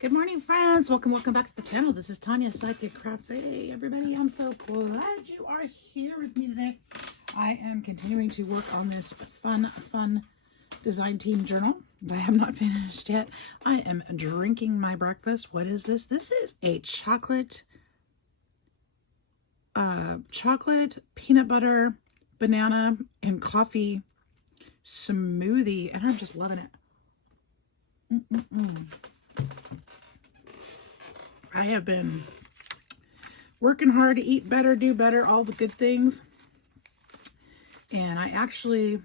Good morning, friends. Welcome back to the channel. This is Tanya, Sidegigcrafts. Hey, everybody. I'm so glad you are here with me today. I am continuing to work on this fun design team journal that I have not finished yet. I am drinking my breakfast. What is this? This is a chocolate peanut butter, banana, and coffee smoothie, and I'm just loving it. I have been working hard to eat better, do better, all the good things. And I actually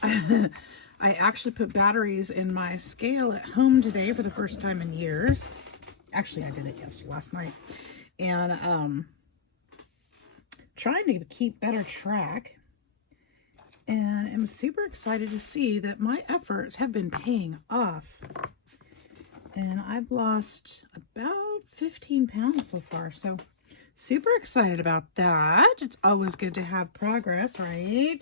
put batteries in my scale at home today for the first time in years. Actually, I did it last night. And trying to keep better track. And I'm super excited to see that my efforts have been paying off. And I've lost about 15 pounds so far. So super excited about that. It's always good to have progress, right?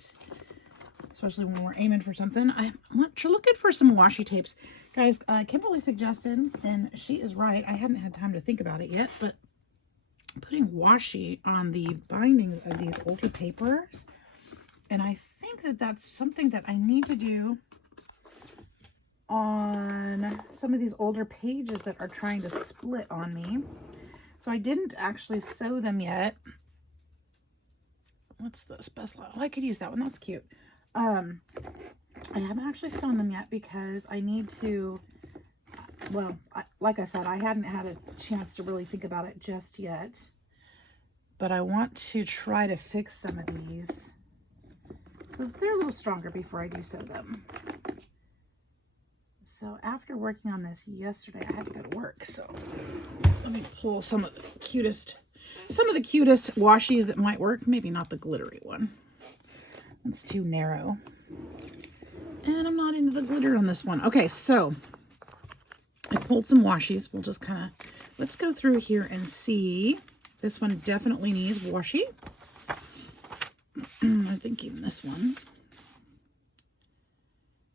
Especially when we're aiming for something. I'm looking for some washi tapes. Guys, Kimberly suggested, and she is right, I hadn't had time to think about it yet, but putting washi on the bindings of these older papers. And I think that that's something that I need to do on some of these older pages that are trying to split on me. So I didn't actually sew them yet. What's this? Best Love? Oh, I could use that one. That's cute. I haven't actually sewn them yet because I need to, well, like I said, I hadn't had a chance to really think about it just yet. But I want to try to fix some of these so that they're a little stronger before I do sew them. So after working on this yesterday, I had to go to work. So let me pull some of the cutest washies that might work. Maybe not the glittery one. That's too narrow. And I'm not into the glitter on this one. Okay, so I pulled some washies. We'll just kind of, let's go through here and see. This one definitely needs washi. I think even this one.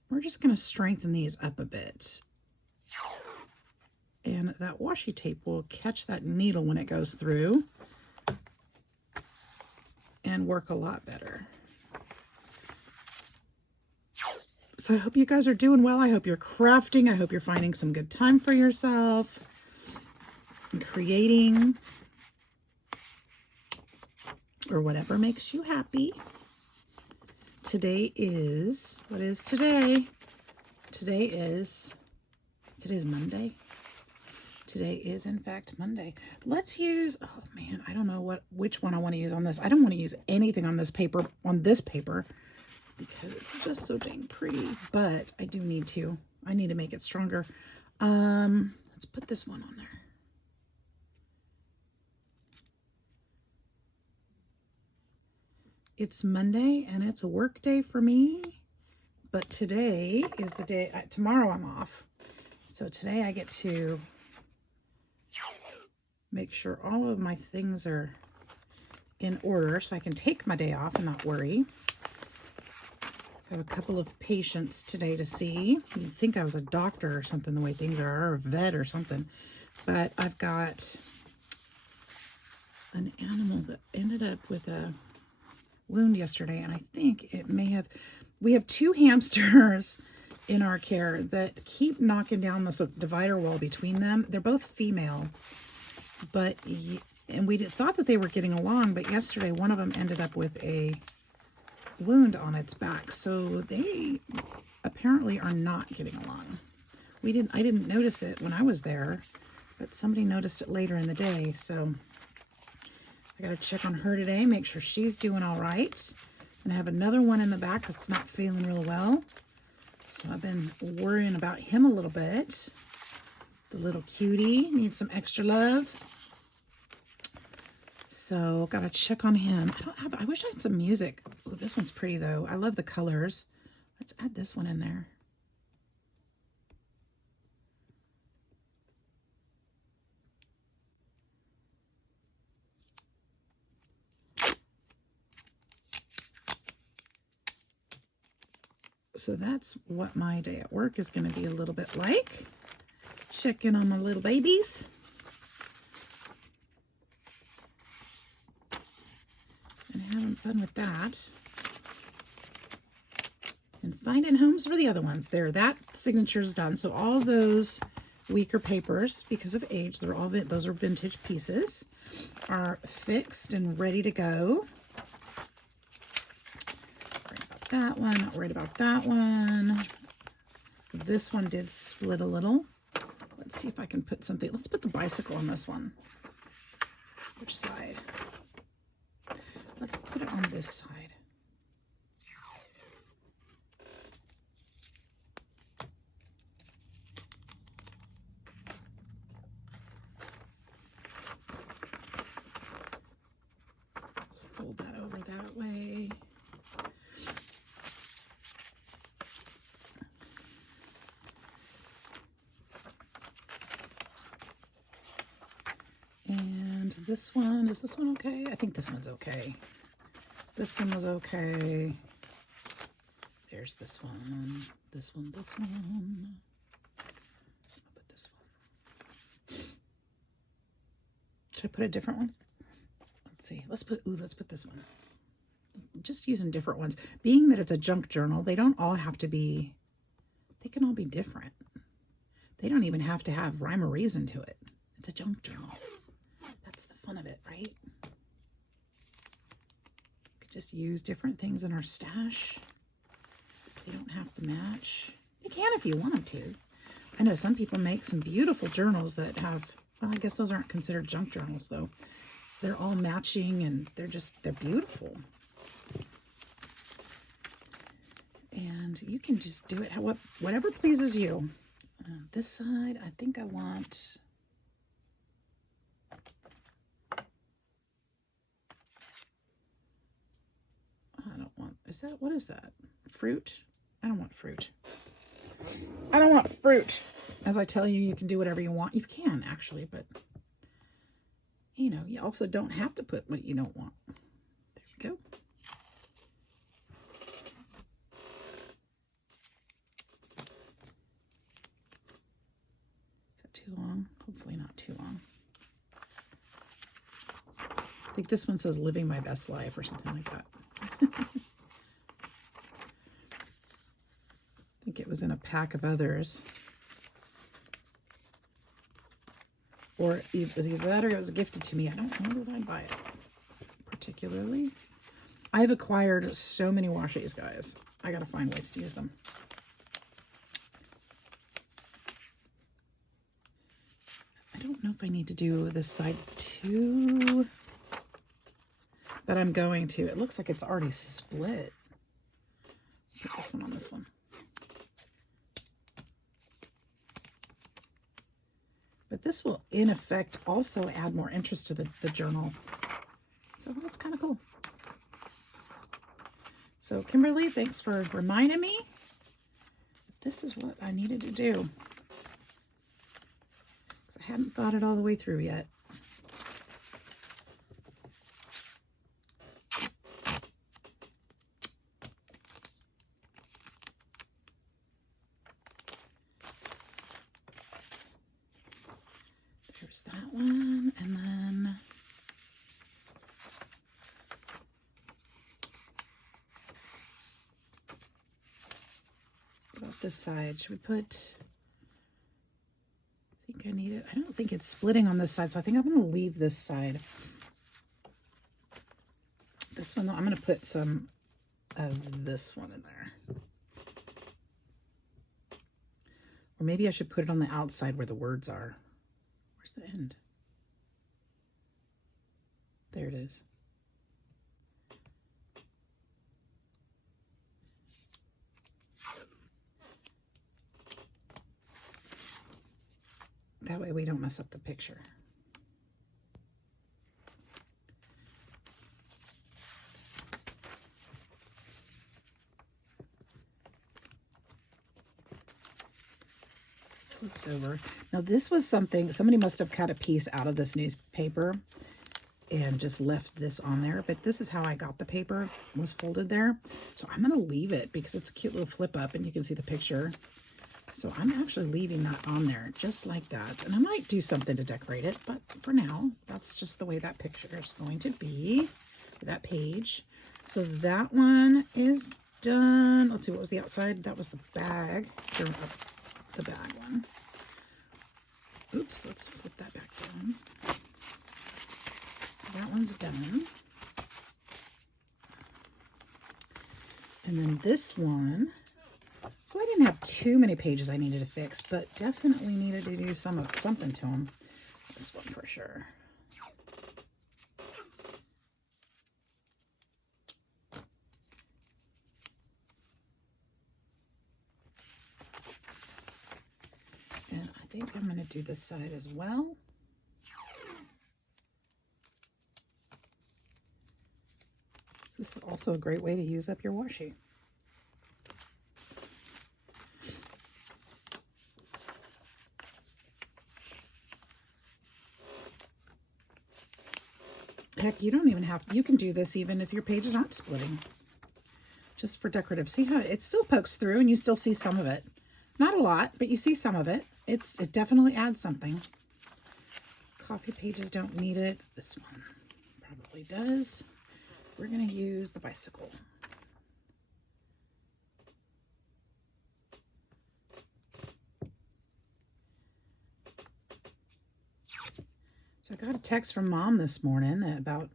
We're just going to strengthen these up a bit. And that washi tape will catch that needle when it goes through and work a lot better. So I hope you guys are doing well. I hope you're crafting. I hope you're finding some good time for yourself and creating or whatever makes you happy. Today is, what is today? Today's Monday. Today is in fact Monday. Let's use, oh man, I don't know which one I want to use on this. I don't want to use anything on this paper, because it's just so dang pretty, but I need to make it stronger. Let's put this one on there. It's Monday and it's a work day for me, but today is the day, tomorrow I'm off. So today I get to make sure all of my things are in order so I can take my day off and not worry. I have a couple of patients today to see. You'd think I was a doctor or something, the way things are, or a vet or something. But I've got an animal that ended up with a wound yesterday, and I think it may have, we have two hamsters in our care that keep knocking down this divider wall between them. They're both female, and we thought that they were getting along, but yesterday one of them ended up with a wound on its back, so they apparently are not getting along. I didn't notice it when I was there, but somebody noticed it later in the day, so I got to check on her today, make sure she's doing all right. And I have another one in the back that's not feeling real well. So I've been worrying about him a little bit. The little cutie needs some extra love. So got to check on him. I wish I had some music. Oh, this one's pretty though. I love the colors. Let's add this one in there. So that's what my day at work is going to be a little bit like. check in on my little babies. And having fun with that. And finding homes for the other ones. There, that signature is done. So all of those weaker papers, because of age, they're all, those are vintage pieces, are fixed and ready to go. Worried about that one, not worried about that one. This one did split a little. Let's see if I can put something. Let's put the bicycle on this one. Which side? Let's put it on this side. Fold that over that way. And this one, is this one okay? I think this one's okay. This one was okay. There's this one, this one, this one. I'll put this one. Should I put a different one? Let's see. Let's put this one. Just using different ones. Being that it's a junk journal, they don't all have to be, they can all be different. They don't even have to have rhyme or reason to it. It's a junk journal. That's the fun of it, right? We could just use different things in our stash. They don't have to match. They can if you want them to. I know some people make some beautiful journals that have, well, I guess those aren't considered junk journals though. They're all matching and they're beautiful. And you can just do it whatever pleases you. This side, I think I want, what is that? Fruit? I don't want fruit. I don't want fruit. As I tell you, you can do whatever you want. You can actually, but you know, you also don't have to put what you don't want. There we go. Is that too long? Hopefully not too long. I think this one says living my best life or something like that. I think it was in a pack of others. Or it was either that or it was gifted to me. I don't know that I'd buy it particularly. I've acquired so many washies, guys. I gotta find ways to use them. I don't know if I need to do this side too, but I'm going to. It looks like it's already split. Put this one on this one. But this will, in effect, also add more interest to the journal. So that's kind of cool. So Kimberly, thanks for reminding me that this is what I needed to do. Because I hadn't thought it all the way through yet. There's that one, and then what about this side? Should we put, I think I need it. I don't think it's splitting on this side, so I think I'm going to leave this side. This one, though, I'm going to put some of this one in there. Or maybe I should put it on the outside where the words are. Where's the end? There it is. That way we don't mess up the picture. Flips over. Now this was something, somebody must have cut a piece out of this newspaper and just left this on there, but this is how I got the paper, was folded there. So I'm going to leave it because it's a cute little flip up and you can see the picture. So I'm actually leaving that on there just like that. And I might do something to decorate it, but for now, that's just the way that picture is going to be, that page. So that one is done. Let's see, what was the outside? That was the bag. Here, the bag one. Oops, let's flip that back down. So that one's done. And then this one, so I didn't have too many pages I needed to fix, but definitely needed to do something to them. This one for sure. And I think I'm going to do this side as well. This is also a great way to use up your washi. Heck, you don't even have, you can do this even if your pages aren't splitting. Just for decorative. See how it still pokes through and you still see some of it. Not a lot, but you see some of it. It definitely adds something. Coffee pages don't need it. This one probably does. We're going to use the bicycle. So I got a text from Mom this morning about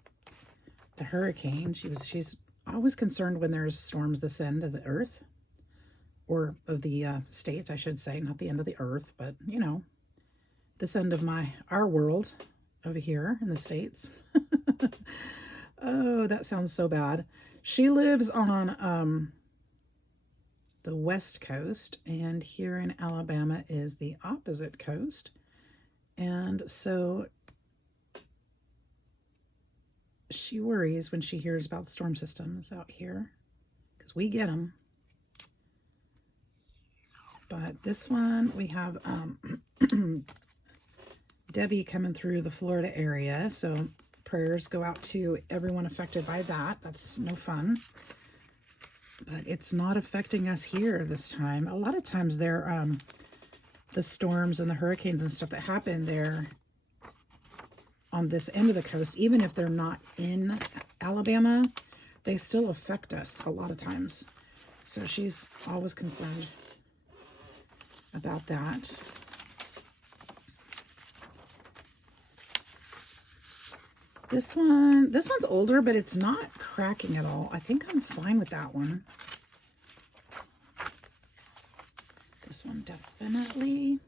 the hurricane. She's always concerned when there's storms this end of the earth, or of the states, I should say, not the end of the earth, but you know, this end of our world over here in the States. Oh, that sounds so bad. She lives on the West Coast, and here in Alabama is the opposite coast. And so she worries when she hears about storm systems out here, because we get them. But this one, we have Debbie coming through the Florida area, so prayers go out to everyone affected by that. That's no fun. But it's not affecting us here this time. A lot of times they're the storms and the hurricanes and stuff that happen there on this end of the coast, even if they're not in Alabama, they still affect us a lot of times. So she's always concerned about that. This one's older, but it's not cracking at all. I think I'm fine with that one. This one definitely.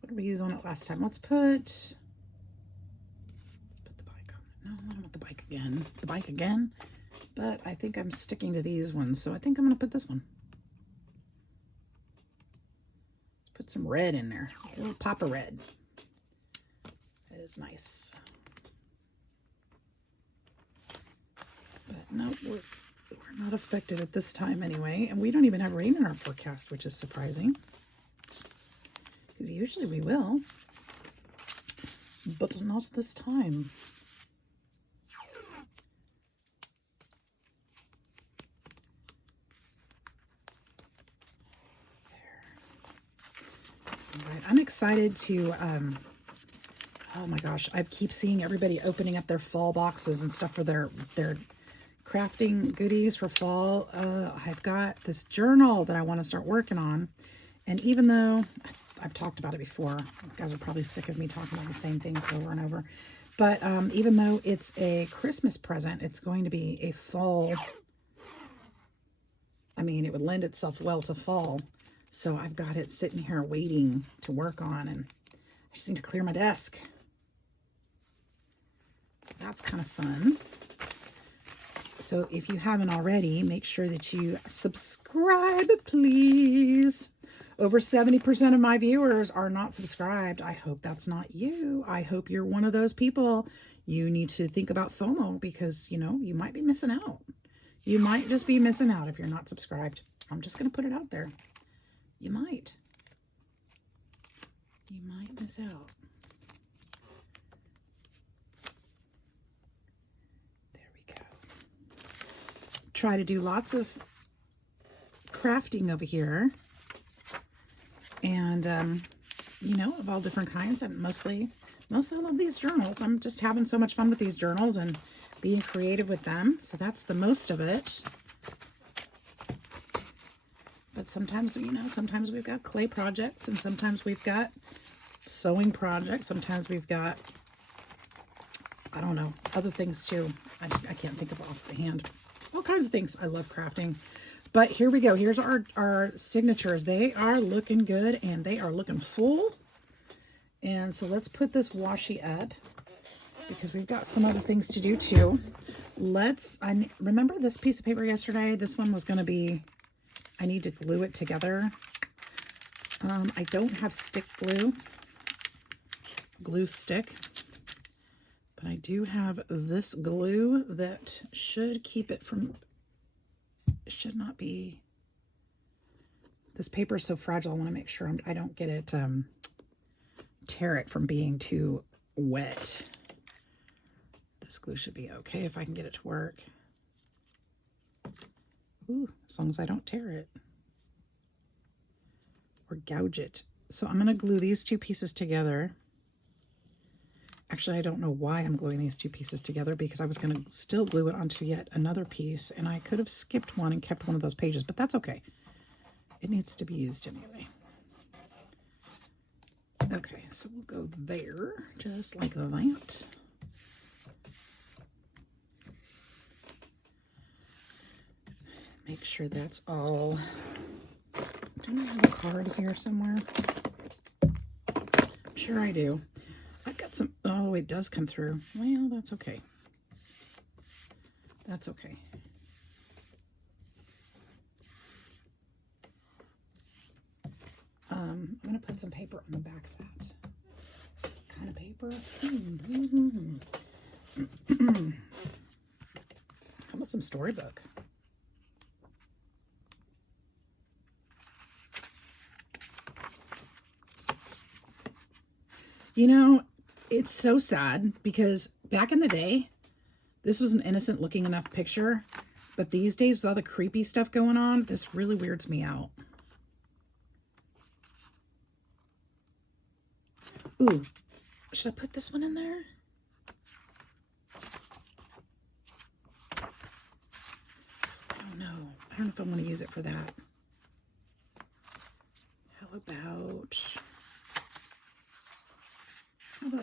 What did we use on it last time? Let's put the bike on it. No, I don't want the bike again. The bike again. But I think I'm sticking to these ones, so I think I'm going to put this one. Let's put some red in there. A little pop of red. That is nice. But no, we're not affected at this time anyway. And we don't even have rain in our forecast, which is surprising. Because usually we will. But not this time. Right, I'm excited to, oh my gosh, I keep seeing everybody opening up their fall boxes and stuff for their crafting goodies for fall. I've got this journal that I want to start working on. And even though I've talked about it before, you guys are probably sick of me talking about the same things over and over. But even though it's a Christmas present, it's going to be a fall. I mean, it would lend itself well to fall. So I've got it sitting here waiting to work on, and I just need to clear my desk. So that's kind of fun. So if you haven't already, make sure that you subscribe, please. Over 70% of my viewers are not subscribed. I hope that's not you. I hope you're one of those people. You need to think about FOMO because, you know, you might be missing out. You might just be missing out if you're not subscribed. I'm just going to put it out there. You might. You might miss out. There we go. Try to do lots of crafting over here. and you know, of all different kinds. And mostly I love these journals. I'm just having so much fun with these journals and being creative with them. So that's the most of it. But sometimes, you know, sometimes we've got clay projects, and sometimes we've got sewing projects. Sometimes we've got, I don't know, other things too. I can't think of off the hand. All kinds of things. I love crafting. But here we go. Here's our signatures. They are looking good, and they are looking full. And so let's put this washi up, because we've got some other things to do too. I remember this piece of paper yesterday. This one was going to be, I need to glue it together. I don't have stick glue stick, but I do have this glue that should keep it from, should not be, this paper is so fragile. I want to make sure I don't get it, tear it from being too wet. This glue should be okay if I can get it to work. Ooh, as long as I don't tear it or gouge it. So I'm going to glue these two pieces together. Actually, I don't know why I'm gluing these two pieces together, because I was going to still glue it onto yet another piece, and I could have skipped one and kept one of those pages, but that's okay. It needs to be used anyway. Okay, so we'll go there, just like that. Make sure that's all. Don't I have a card here somewhere? I'm sure I do. I've got some, oh, it does come through. Well, that's okay. That's okay. I'm going to put some paper on the back of that. Kind of paper? How about some storybook? You know, it's so sad, because back in the day, this was an innocent looking enough picture, but these days with all the creepy stuff going on, this really weirds me out. Ooh, should I put this one in there? I don't know. I don't know if I want to use it for that. How about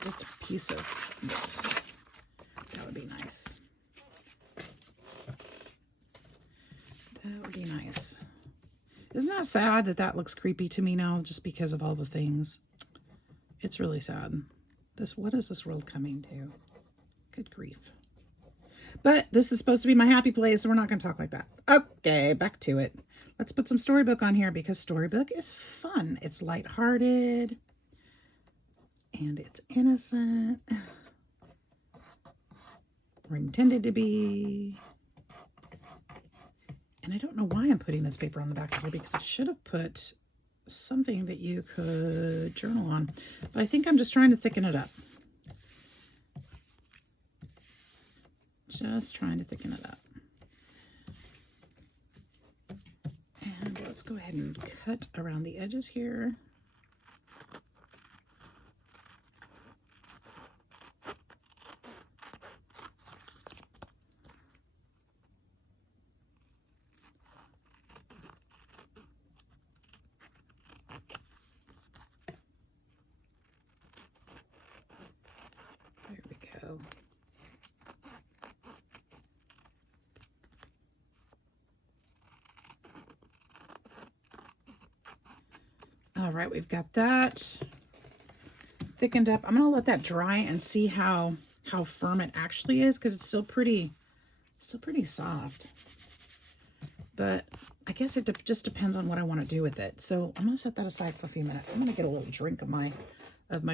just a piece of this? That would be nice. That would be nice. Isn't that sad that that looks creepy to me now, just because of all the things? It's really sad. What is this world coming to? Good grief. But this is supposed to be my happy place, so we're not going to talk like that. Okay, back to it. Let's put some storybook on here, because storybook is fun. It's lighthearted. And it's innocent. Or intended to be. And I don't know why I'm putting this paper on the back of here, because I should have put something that you could journal on. But I think I'm just trying to thicken it up. Just trying to thicken it up. And let's go ahead and cut around the edges here. All right, we've got that thickened up. I'm going to let that dry and see how firm it actually is, because it's still pretty soft. But I guess it just depends on what I want to do with it. So I'm going to set that aside for a few minutes. I'm going to get a little drink of my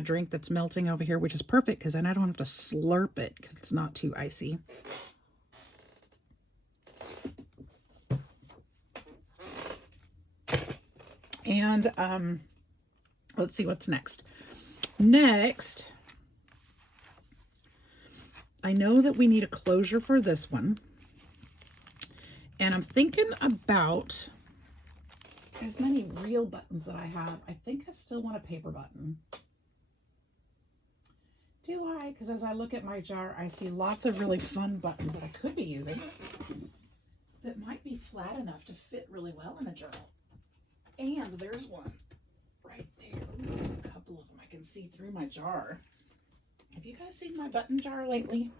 drink that's melting over here, which is perfect, because then I don't have to slurp it, because it's not too icy. And let's see what's next. Next, I know that we need a closure for this one. And I'm thinking about as many real buttons that I have. I think I still want a paper button. Do I? Because as I look at my jar, I see lots of really fun buttons that I could be using that might be flat enough to fit really well in a journal. And there's one right there. Ooh, there's a couple of them. I can see through my jar. Have you guys seen my button jar lately?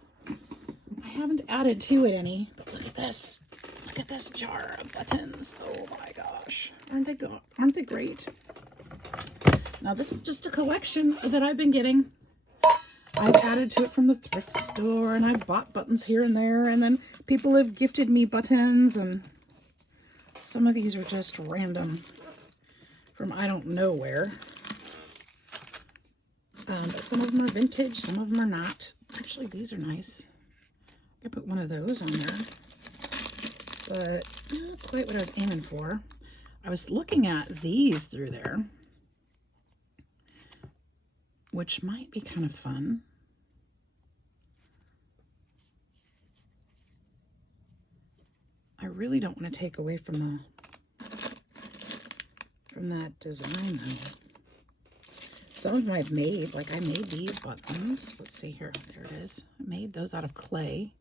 I haven't added to it any, but look at this. Look at this jar of buttons. Oh my gosh. Aren't they great? Now this is just a collection that I've been getting. I've added to it from the thrift store, and I've bought buttons here and there, and then people have gifted me buttons, and some of these are just random from I don't know where. But some of them are vintage, some of them are not. Actually, these are nice. I could put one of those on there, but not quite what I was aiming for. I was looking at these through there, which might be kind of fun. I really don't want to take away from that design though. Some of them I've made, like I made these buttons. Let's see here, there it is. I made those out of clay.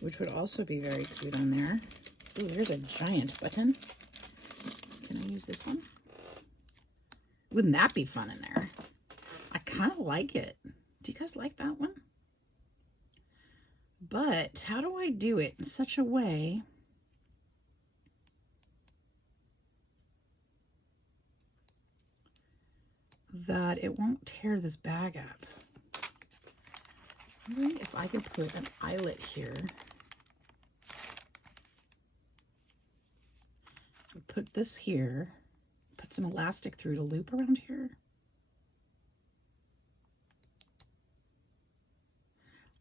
Which would also be very cute on there. Ooh, there's a giant button. Can I use this one? Wouldn't that be fun in there? I kind of like it. Do you guys like that one? But how do I do it in such a way that it won't tear this bag up? Maybe if I could put an eyelet here. Put this here. Put some elastic through to loop around here.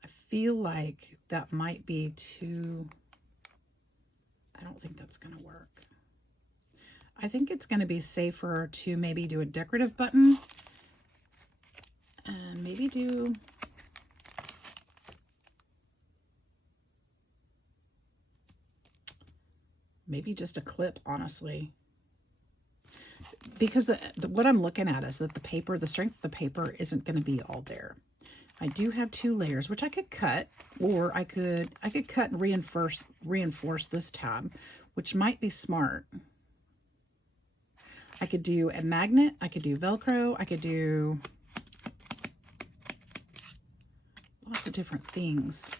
I feel like that might be too... I don't think that's going to work. I think it's going to be safer to maybe do a decorative button and maybe do just a clip, honestly, because what I'm looking at is that the paper, the strength of the paper isn't going to be all there. I do have 2 layers, which I could cut, or I could cut and reinforce this tab, which might be smart. I could do a magnet, I could do Velcro, I could do lots of different things.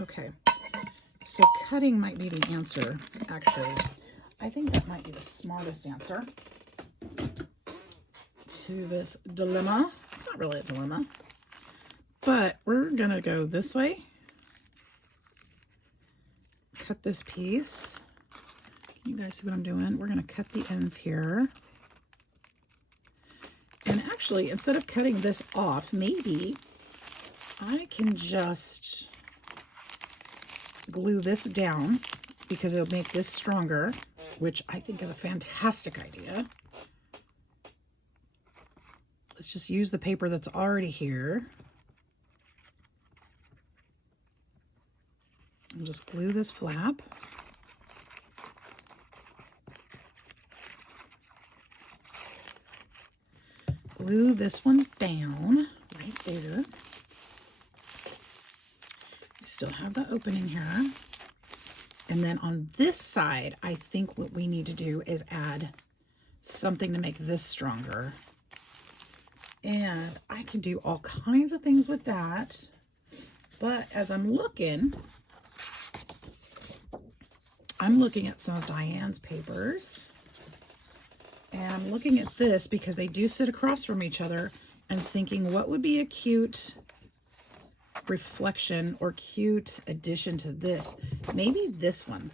Okay, so cutting might be the answer, actually. I think that might be the smartest answer to this dilemma. It's not really a dilemma, but we're gonna go this way. Cut this piece. Can you guys see what I'm doing? We're gonna cut the ends here. And actually, instead of cutting this off, maybe I can just glue this down because it'll make this stronger, which I think is a fantastic idea. Let's just use the paper that's already here. And just glue this flap. Glue this one down right there. I still have the opening here. And then on this side, I think what we need to do is add something to make this stronger. And I can do all kinds of things with that. But as I'm looking at some of Diane's papers. And I'm looking at this because they do sit across from each other and thinking what would be a cute reflection or cute addition to this. Maybe this one.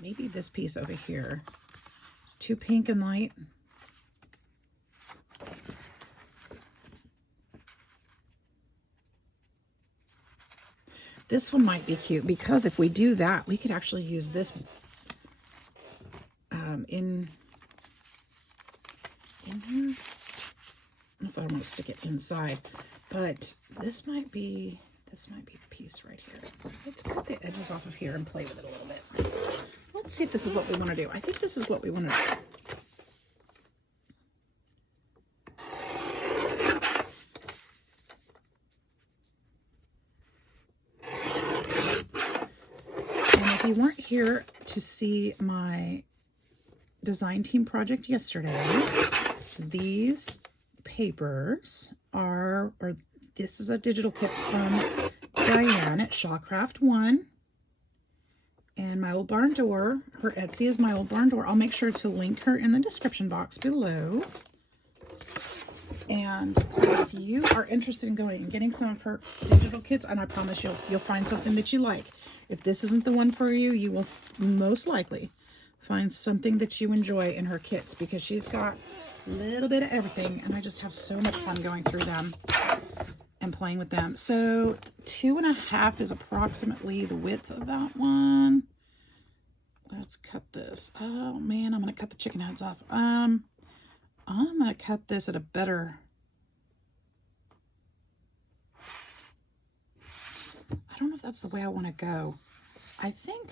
Maybe this piece over here. It's too pink and light. This one might be cute because if we do that, we could actually use this in here. I don't know if I want to stick it inside, but this might be This might be the piece right here. Let's cut the edges off of here and play with it a little bit. Let's see if this is what we want to do. I think this is what we want to do. If you weren't here to see my design team project yesterday, these papers are, or this is a digital kit from Diane at Shawcraft 1. And My Old Barn Door, her Etsy is My Old Barn Door. I'll make sure to link her in the description box below. And so if you are interested in going and getting some of her digital kits, and I promise you'll find something that you like. If this isn't the one for you, you will most likely find something that you enjoy in her kits, because she's got a little bit of everything, and I just have so much fun going through them and playing with them. So 2.5 is approximately the width of that one. Let's cut this. Oh man, I'm gonna cut the chicken heads off. I'm gonna cut this at a better, I don't know if that's the way I want to go. I think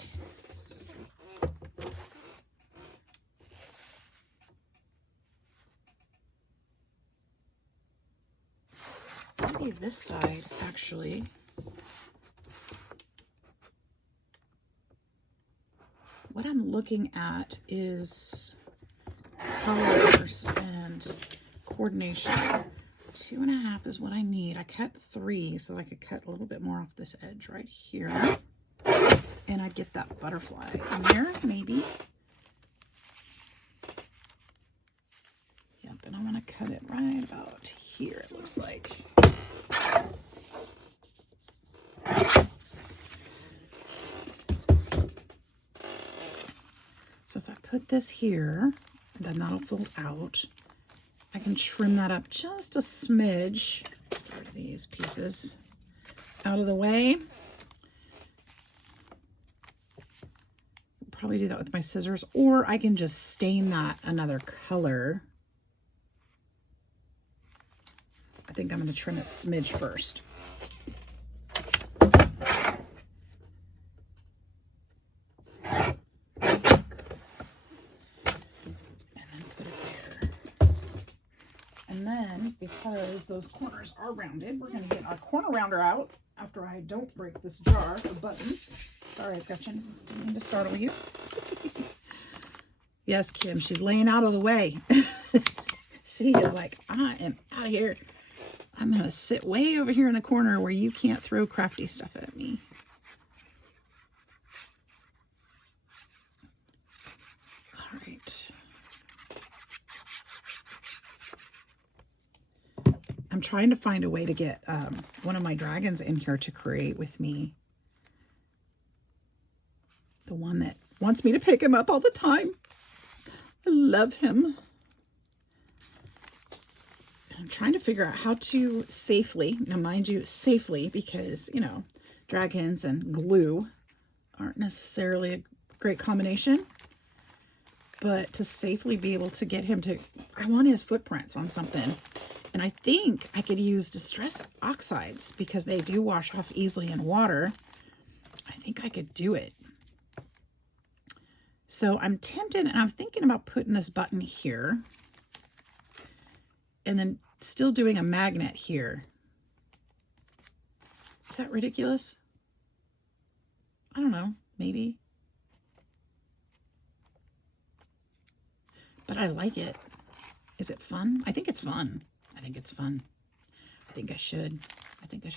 maybe this side, actually. What I'm looking at is colors and coordination. 2.5 is what I need. I cut 3 so that I could cut a little bit more off this edge right here. And I'd get that butterfly in there, maybe. Yep, and I'm gonna cut it right about here, it looks like. So if I put this here, then that'll fold out. I can trim that up just a smidge. Start these pieces out of the way. Probably do that with my scissors, or I can just stain that another color. I think I'm going to trim it smidge first. Because those corners are rounded, we're going to get our corner rounder out after I don't break this jar of buttons. Sorry, Gretchen, didn't mean to startle you. Yes, Kim, she's laying out of the way. She is like, I am out of here. I'm going to sit way over here in the corner where you can't throw crafty stuff at me. All right. I'm trying to find a way to get one of my dragons in here to create with me. The one that wants me to pick him up all the time. I love him. And I'm trying to figure out how to safely, now mind you, safely, because, you know, dragons and glue aren't necessarily a great combination. But to safely be able to get him to, I want his footprints on something. And I think I could use distress oxides because they do wash off easily in water. I think I could do it. So I'm tempted, and I'm thinking about putting this button here and then still doing a magnet here. Is that ridiculous? I don't know, maybe. But I like it. Is it fun? I think it's fun. I think it's fun. I think I should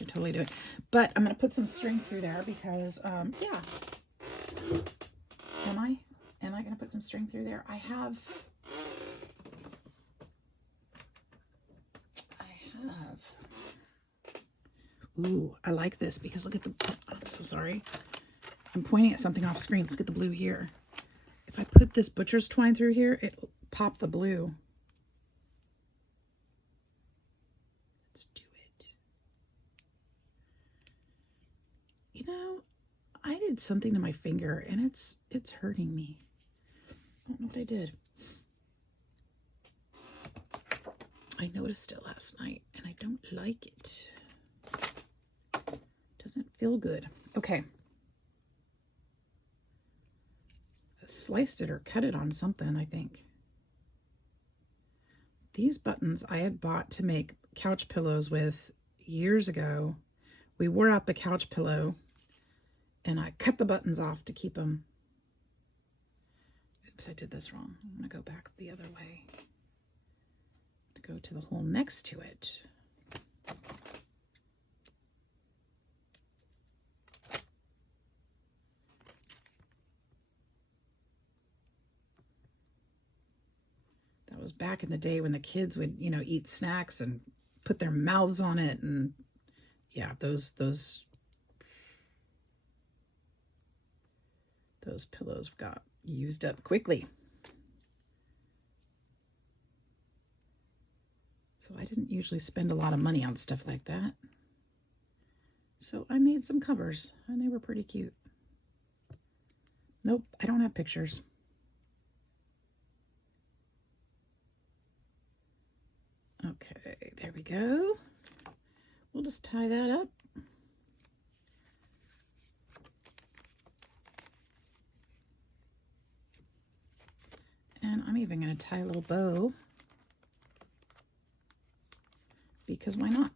totally do it. But I'm going to put some string through there because, yeah. Am I going to put some string through there? I have. Ooh, I like this because look at the, I'm so sorry. I'm pointing at something off screen. Look at the blue here. If I put this butcher's twine through here, it'll pop the blue. Let's do it. You know, I did something to my finger and it's hurting me. I don't know what I did. I noticed it last night and I don't like it. Doesn't feel good. Okay. I sliced it or cut it on something, I think. These buttons I had bought to make couch pillows with years ago. We wore out the couch pillow and I cut the buttons off to keep them. Oops, I did this wrong. I'm going to go back the other way. To go to the hole next to it. That was back in the day when the kids would, you know, eat snacks and put their mouths on it, and yeah, those pillows got used up quickly. So I didn't usually spend a lot of money on stuff like that. So I made some covers and they were pretty cute. Nope, I don't have pictures. Okay, there we go. We'll just tie that up. And I'm even going to tie a little bow, because why not?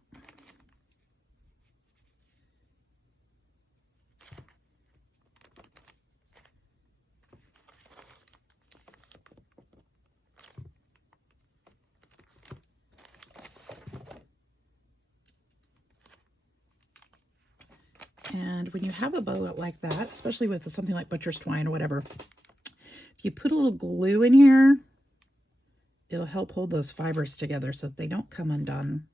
And when you have a bow like that, especially with something like butcher's twine or whatever, if you put a little glue in here, it'll help hold those fibers together so that they don't come undone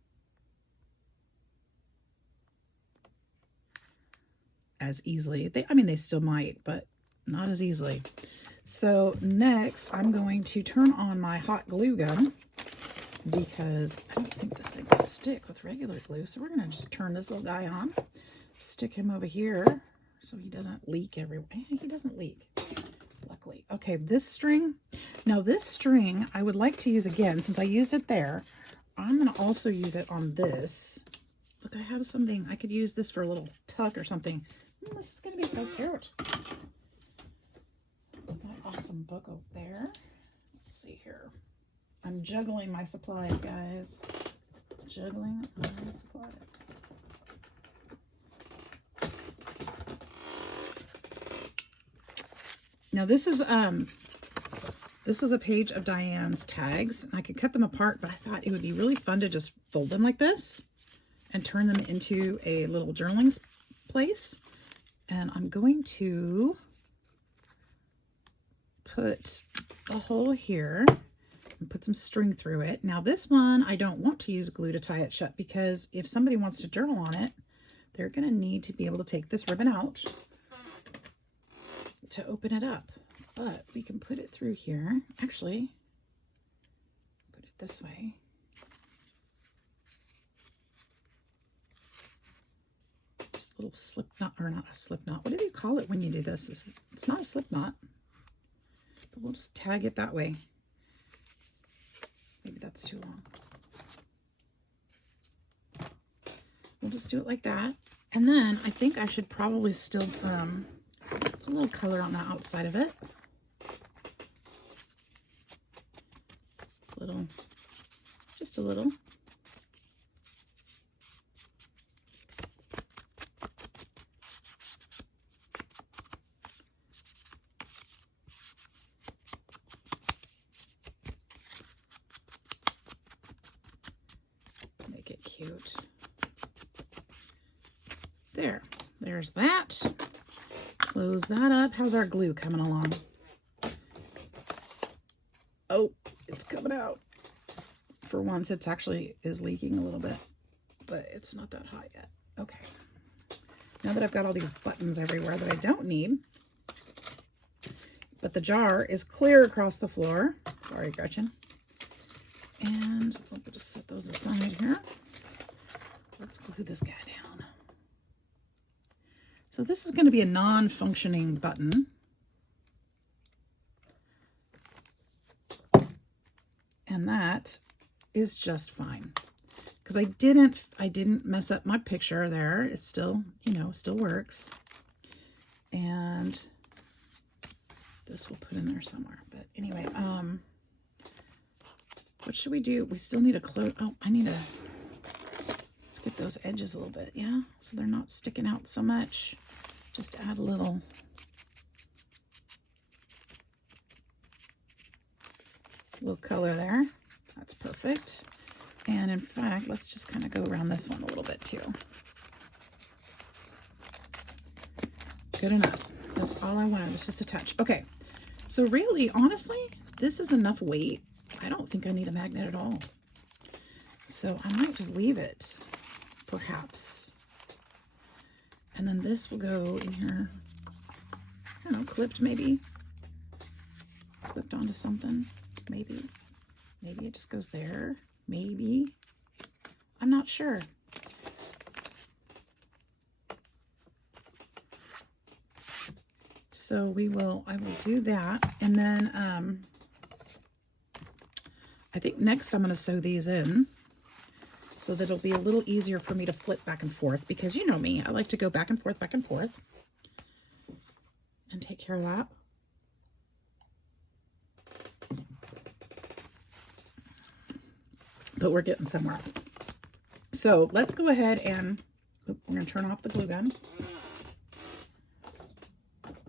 as easily. They still might, but not as easily. So next, I'm going to turn on my hot glue gun, because I don't think this thing will stick with regular glue. So we're going to just turn this little guy on, stick him over here so he doesn't leak everywhere. He doesn't leak, luckily. Okay, this string. Now this string I would like to use again, since I used it there. I'm going to also use it on this. Look, I have something. I could use this for a little tuck or something. This is going to be so cute. Put that awesome book over there. Let's see here. I'm juggling my supplies, guys. Juggling my supplies. Now this is a page of Diane's tags. I could cut them apart, but I thought it would be really fun to just fold them like this and turn them into a little journaling place. And I'm going to put a hole here and put some string through it. Now this one, I don't want to use glue to tie it shut, because if somebody wants to journal on it, they're going to need to be able to take this ribbon out to open it up. But we can put it through here. Actually, put it this way. Just a little slip knot, or not a slip knot. What do you call it when you do this? It's not a slip knot. But we'll just tag it that way. Maybe that's too long. We'll just do it like that. And then I think I should probably still put a little color on the outside of it. Just a little. Make it cute. There's that. Close that up. How's our glue coming along? Oh, it's coming out. For once, it's actually is leaking a little bit, but it's not that hot yet. Okay. Now that I've got all these buttons everywhere that I don't need, but the jar is clear across the floor. Sorry, Gretchen. And we'll just set those aside here. Let's glue this guy down. So this is going to be a non-functioning button. And that is just fine, because I didn't mess up my picture there. It's still, you know, still works. And this we'll put in there somewhere. But anyway, what should we do? We still need a close. Oh, let's get those edges a little bit. Yeah, so they're not sticking out so much. Just add a little. Little color there. That's perfect. And in fact, let's just kind of go around this one a little bit too. Good enough. That's all I wanted. It's just a touch. Okay. So really, honestly, this is enough weight. I don't think I need a magnet at all. So I might just leave it, perhaps. And then this will go in here, I don't know, clipped maybe. Clipped onto something, maybe. Maybe it just goes there. Maybe. I'm not sure. So I will do that. And then I think next I'm going to sew these in so that it'll be a little easier for me to flip back and forth, because you know me, I like to go back and forth and take care of that. But we're getting somewhere. So let's go ahead and we're going to turn off the glue gun.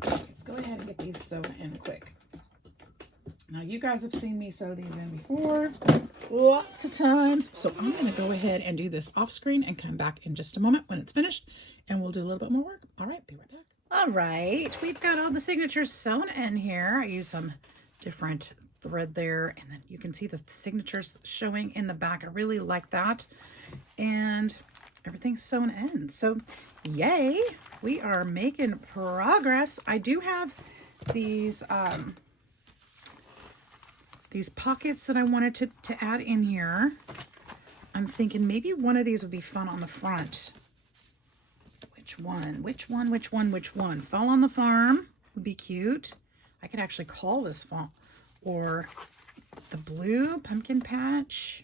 Let's go ahead and get these sewn in quick. Now you guys have seen me sew these in before lots of times. So I'm going to go ahead and do this off screen and come back in just a moment when it's finished, and we'll do a little bit more work. All right, be right back. All right, we've got all the signatures sewn in here. I use some different thread there, and then you can see the signatures showing in the back. I really like that, and everything's sewn in. So yay, we are making progress. I do have these pockets that I wanted to add in here. I'm thinking maybe one of these would be fun on the front. Which one? Fall on the Farm would be cute. I could actually call this fall. Or the blue pumpkin patch.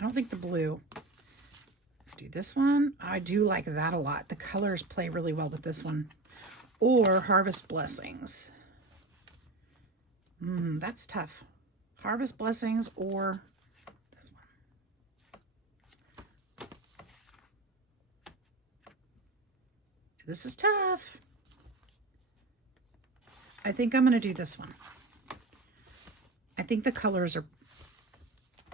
I don't think the blue. Do this one. I do like that a lot. The colors play really well with this one. Or Harvest Blessings. That's tough. Harvest Blessings or this one. This is tough. I think I'm going to do this one. I think the colors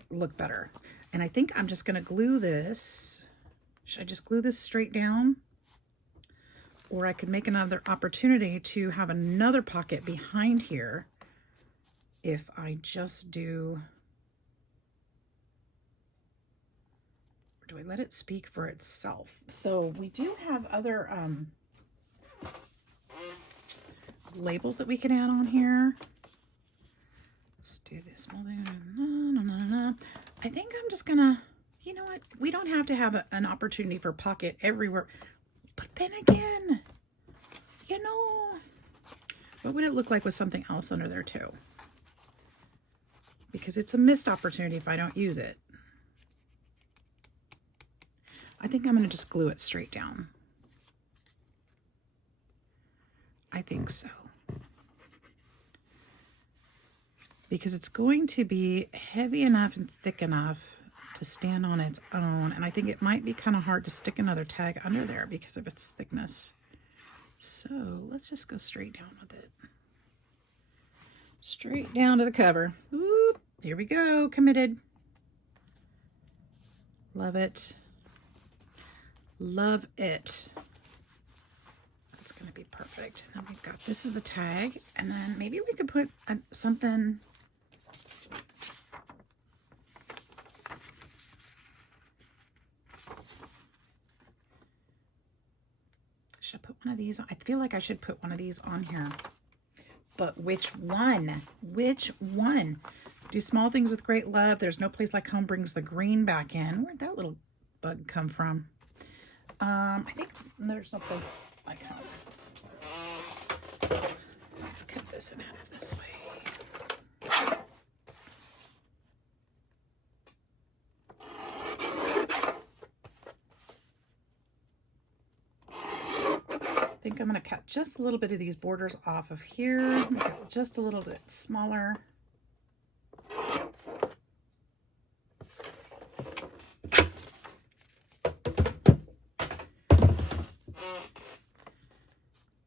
look better. And I think I'm just going to glue this. Should I just glue this straight down? Or I could make another opportunity to have another pocket behind here if I just do, or do I let it speak for itself? So we do have other labels that we can add on here. Let's do this. I think I'm just gonna, you know what? We don't have to have an opportunity for pocket everywhere. But then again, you know, what would it look like with something else under there too? Because it's a missed opportunity if I don't use it. I think I'm going to just glue it straight down. I think so. Because it's going to be heavy enough and thick enough to stand on its own. And I think it might be kind of hard to stick another tag under there because of its thickness. So let's just go straight down with it. Straight down to the cover. Whoop, here we go. Committed. Love it. Love it. That's going to be perfect. And then we've got, this is the tag. And then maybe we could put something. Should I put one of these on? I feel like I should put one of these on here. But which one? Which one? Do small things with great love. There's no place like home brings the green back in. Where'd that little bug come from? I think there's no place like home. Let's cut this and out of this way. think I'm going to cut just a little bit of these borders off of here, make it just a little bit smaller.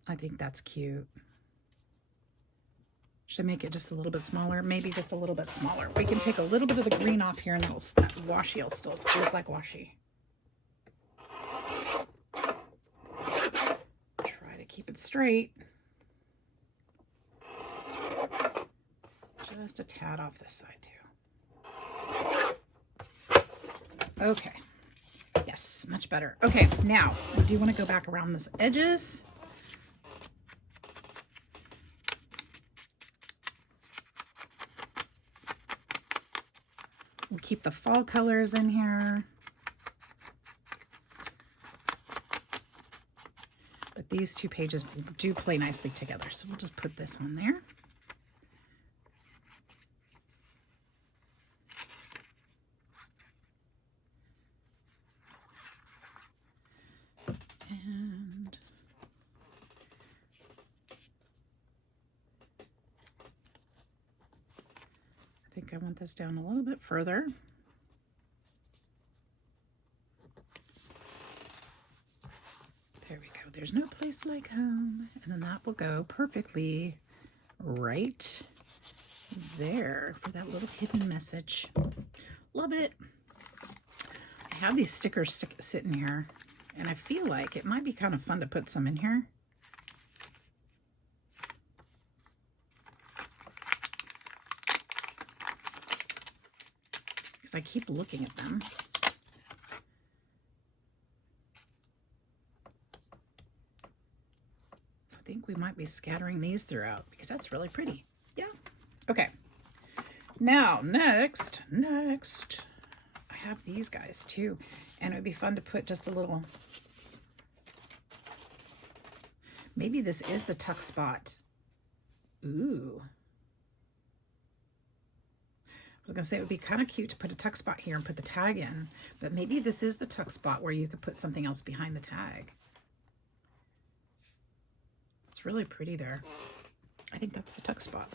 I think that's cute. Should I make it just a little bit smaller? Maybe just a little bit smaller. We can take a little bit of the green off here and that washi will still look like washi. Try to keep it straight. Just a tad off this side too. Okay. Yes, much better. Okay, now I do want to go back around these edges. We'll keep the fall colors in here. But these two pages do play nicely together, so we'll just put this on there. And I think I want this down a little bit further. There we go. There's no place like home. And then that will go perfectly right there for that little hidden message. Love it. I have these stickers sitting here, and I feel like it might be kind of fun to put some in here. Because I keep looking at them. So I think we might be scattering these throughout because that's really pretty. Yeah. Okay. Now, next, I have these guys too. And it would be fun to put just a little, maybe this is the tuck spot. Ooh. I was gonna say it would be kind of cute to put a tuck spot here and put the tag in, but maybe this is the tuck spot where you could put something else behind the tag. It's really pretty there. I think that's the tuck spot.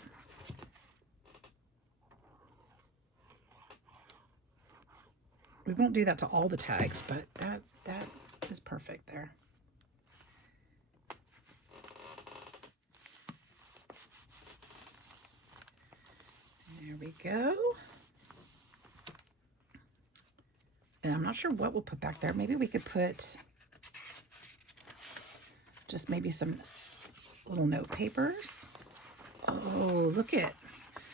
We won't do that to all the tags, but that is perfect there. There we go. And I'm not sure what we'll put back there. Maybe we could put just maybe some little note papers. Oh, look it.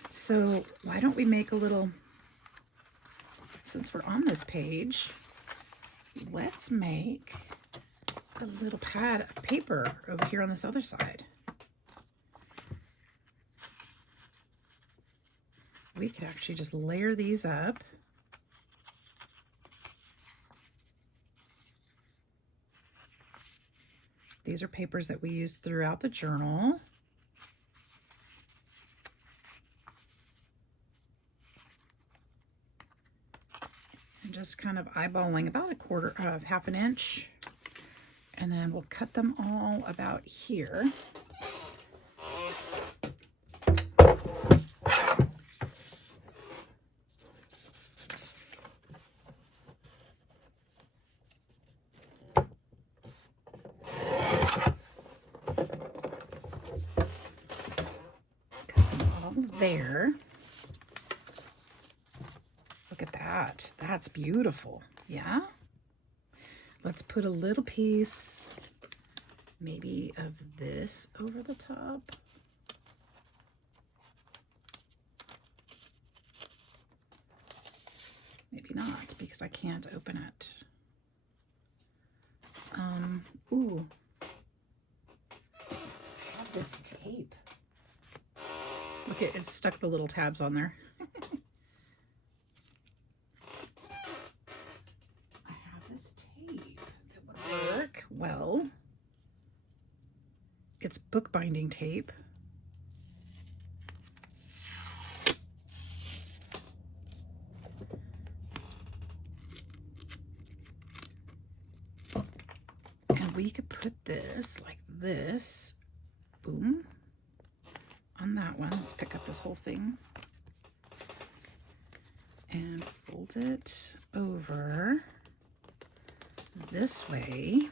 So why don't we make a little, since we're on this page, let's make a little pad of paper over here on this other side. We could actually just layer these up. These are papers that we use throughout the journal. And just kind of eyeballing about half an inch. And then we'll cut them all about here. There. Look at that. That's beautiful. Yeah. Let's put a little piece maybe of this over the top. Maybe not because I can't open it. Ooh. I have this tape. Look, it's stuck the little tabs on there. I have this tape that would work well. It's bookbinding tape. And we could put this like this, boom, on that one. Let's pick up this whole thing and fold it over this way.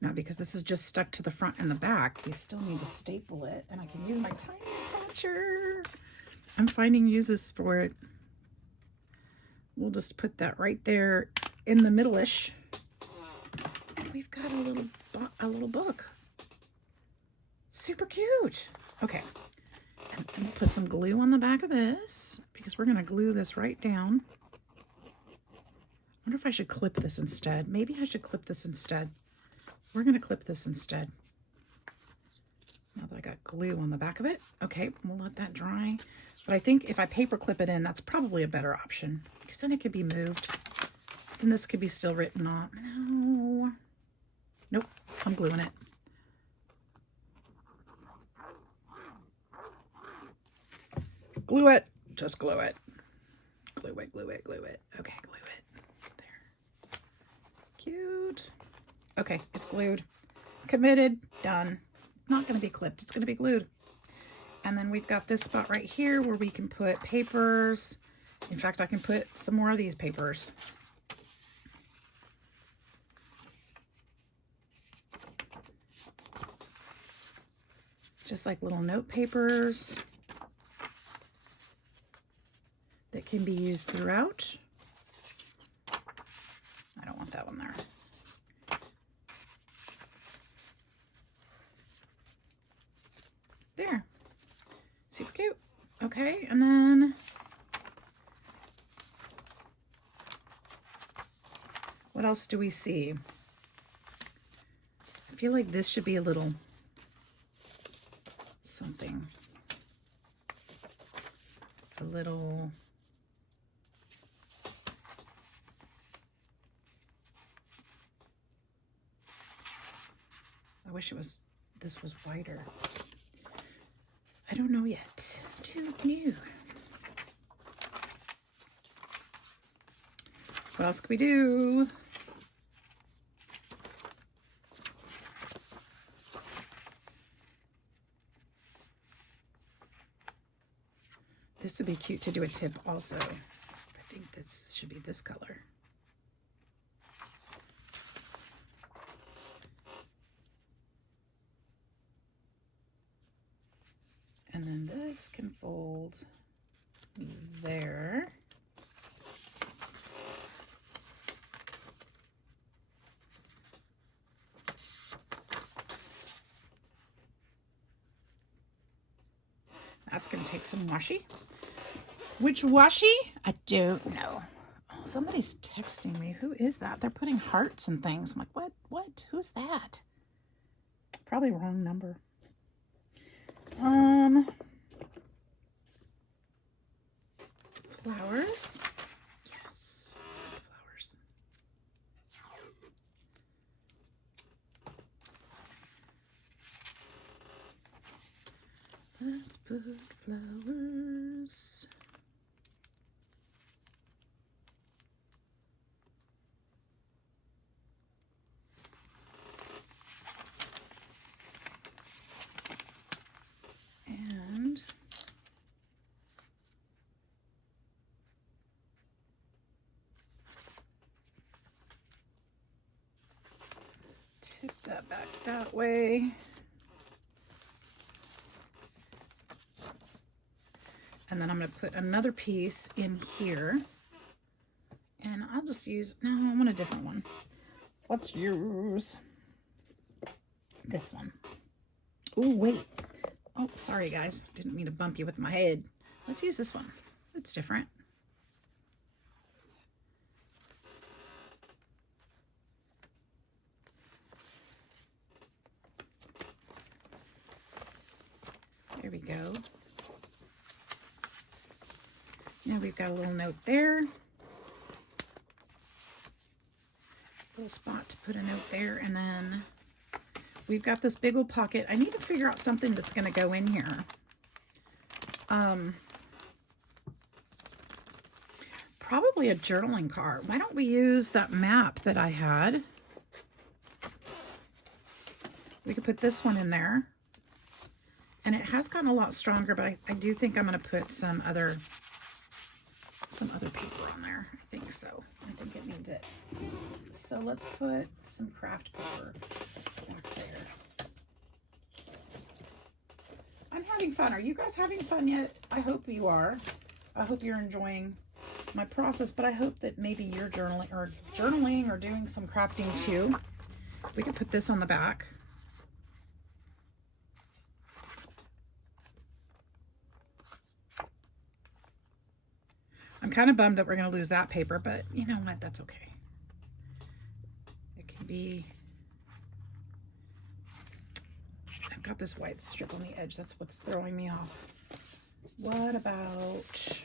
Now, because this is just stuck to the front and the back, we still need to staple it, and I can use my tiny attacher. I'm finding uses for it. We'll just put that right there in the middle-ish. And we've got a little book. Super cute. Okay. And we'll put some glue on the back of this because we're going to glue this right down. I wonder if I should clip this instead. Maybe I should clip this instead. We're going to clip this instead. Now that I got glue on the back of it. Okay, we'll let that dry. But I think if I paper clip it in, that's probably a better option because then it could be moved. And this could be still written on. No. Nope, I'm gluing it. Glue it. Just glue it. Glue it, glue it, glue it. Okay, glue it. There. Cute. Okay, it's glued. Committed. Done. Not going to be clipped. It's going to be glued. And then we've got this spot right here where we can put papers. In fact, I can put some more of these papers. Just like little note papers that can be used throughout. I don't want that one there. There. Super cute. Okay, and then what else do we see? I feel like this should be a little something. A little I wish this was wider. I don't know yet. Don't know. What else can we do? This would be cute to do a tip also. I think this should be this color. And then this can fold there. That's going to take some washi. Which washi? I don't know. Oh, somebody's texting me. Who is that? They're putting hearts and things. I'm like, what? What? Who's that? Probably wrong number. Flowers. Yes, let's put flowers. Let's put flowers. And tip that back that way. And then I'm going to put another piece in here. And I'll just use, no, I want a different one. Let's use this one. Oh, wait. Oh, sorry, guys. Didn't mean to bump you with my head. Let's use this one. It's different. There we go. Now we've got a little note there. Little spot to put a note there, and then we've got this big old pocket. I need to figure out something that's going to go in here. probably a journaling card. Why don't we use that map that I had? We could put this one in there. And it has gotten a lot stronger, but I do think I'm going to put some other paper on there. I think so. I think it needs it. So let's put some craft paper back there. I'm having fun. Are you guys having fun yet? I hope you are. I hope you're enjoying my process, but I hope that maybe you're journaling or doing some crafting too. We could put this on the back. I'm kind of bummed that we're going to lose that paper, but you know what? That's okay. It can be... I've got this white strip on the edge. That's what's throwing me off. What about...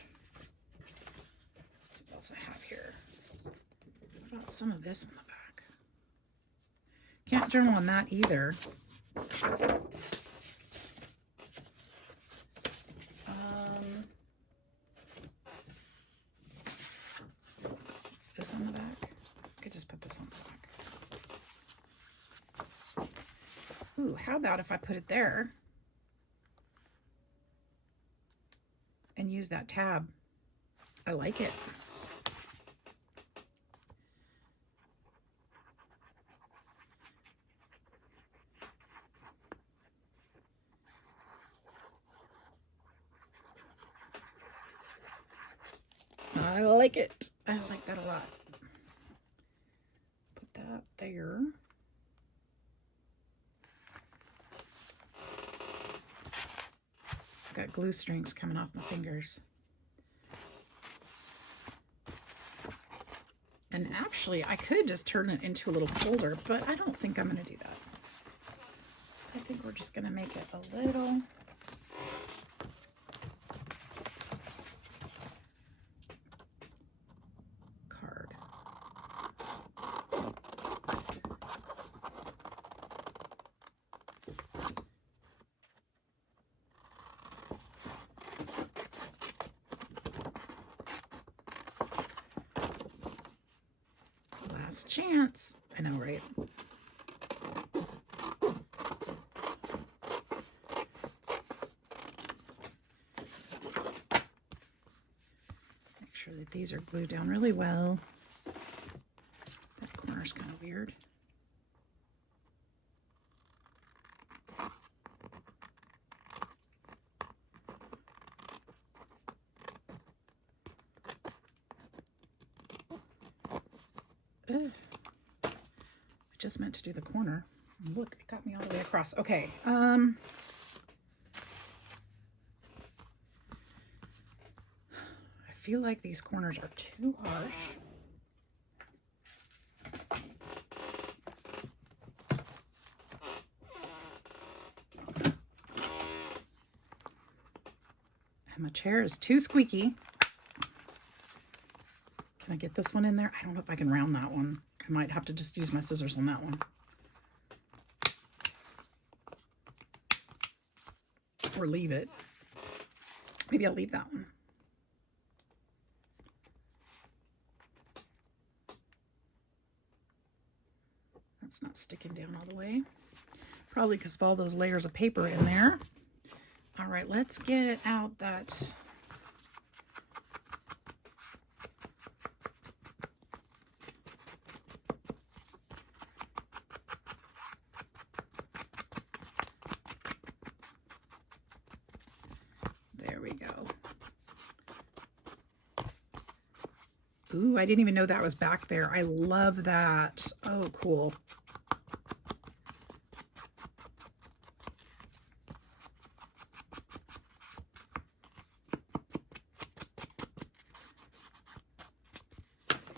What else I have here? What about some of this on the back? Can't journal on that either. This on the back. I could just put this on the back. Ooh, how about if I put it there and use that tab? I like it. I like it. I like that a lot. Put that there. I've got glue strings coming off my fingers. And actually, I could just turn it into a little folder, but I don't think I'm going to do that. I think we're just going to make it a little... chance. I know, right? Make sure that these are glued down really well. That corner's kind of weird. I just meant to do the corner. Look, it got me all the way across. Okay. I feel like these corners are too harsh. And my chair is too squeaky. Can I get this one in there? I don't know if I can round that one. I might have to just use my scissors on that one. Or leave it. Maybe I'll leave that one. That's not sticking down all the way. Probably because of all those layers of paper in there. All right, let's get out that... Ooh, I didn't even know that was back there. I love that. Oh, cool.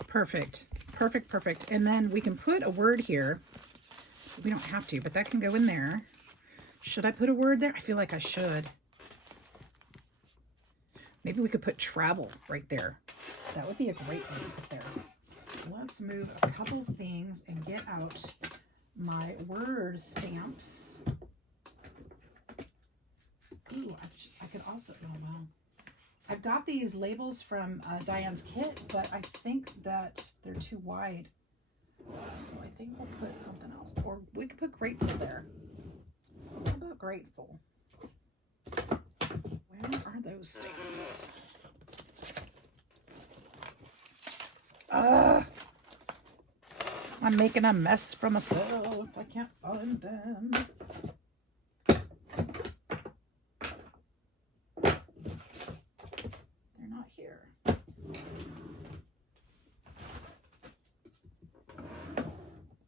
Perfect. Perfect, perfect. And then we can put a word here. We don't have to, but that can go in there. Should I put a word there? I feel like I should. Maybe we could put travel right there. That would be a great one to put there. Let's move a couple things and get out my word stamps. Ooh, I could also, oh well, I've got these labels from Diane's kit, but I think that they're too wide. So I think we'll put something else. Or we could put Grateful there. What about Grateful? Where are those stamps? I'm making a mess for myself. I can't find them. They're not here.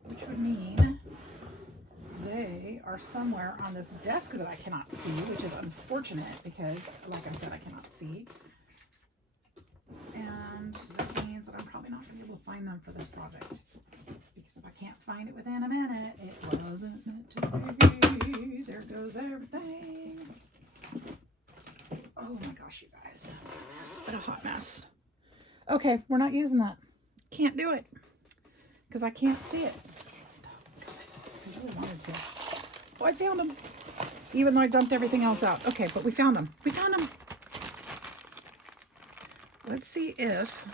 Which would mean they are somewhere on this desk that I cannot see, which is unfortunate because, like I said, I cannot see. And that means that I'm probably not going to be able to find them for this project. Because if I can't find it within a minute, it wasn't meant to be. There goes everything. Oh my gosh, you guys. It's been a hot mess. Okay, we're not using that. Can't do it. Because I can't see it. I really wanted to. Oh, I found them. Even though I dumped everything else out. Okay, but we found them. We found them. Let's see if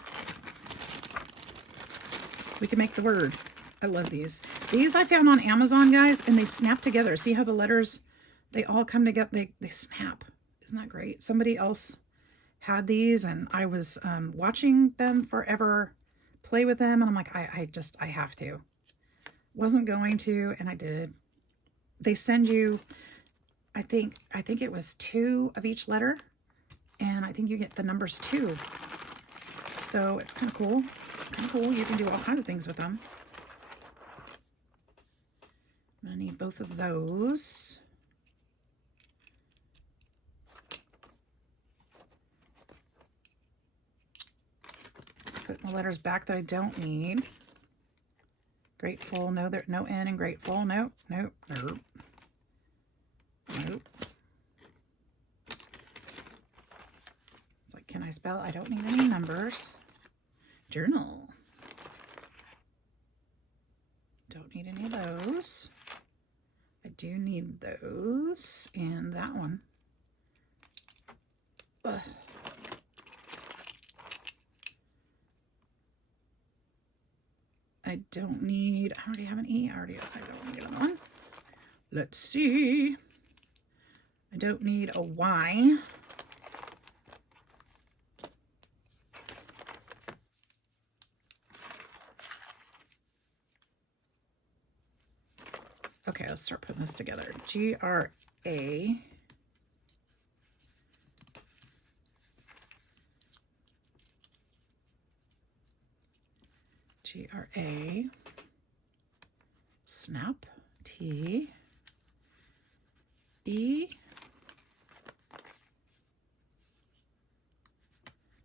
we can make the word. I love these. These I found on Amazon, guys, and they snap together. See how the letters, they all come together. They snap. Isn't that great? Somebody else had these, and I was watching them forever play with them, and I'm like, I have to. Wasn't going to, and I did. They send you, I think it was 2 of each letter, and I think you get the numbers 2. So it's kind of cool. Kind of cool. You can do all kinds of things with them. I'm going to need both of those. Put the letters back that I don't need. Grateful. No, there, no N in grateful. Nope. Nope. Nope. Nope. It's like, can I spell? I don't need any numbers. Journal. Don't need any of those. I do need those and that one. Ugh. I don't need, I already have an E. I don't need another one. Let's see. I don't need a Y. Okay, let's start putting this together. G-R-A. G-R-A. Snap. T. E.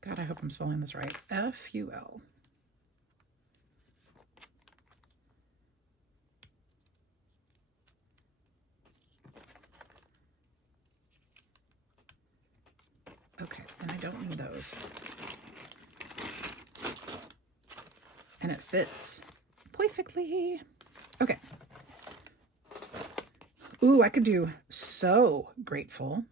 God, I hope I'm spelling this right. F-U-L. Okay, and I don't need those. And it fits perfectly. Okay. Ooh, I could do so grateful.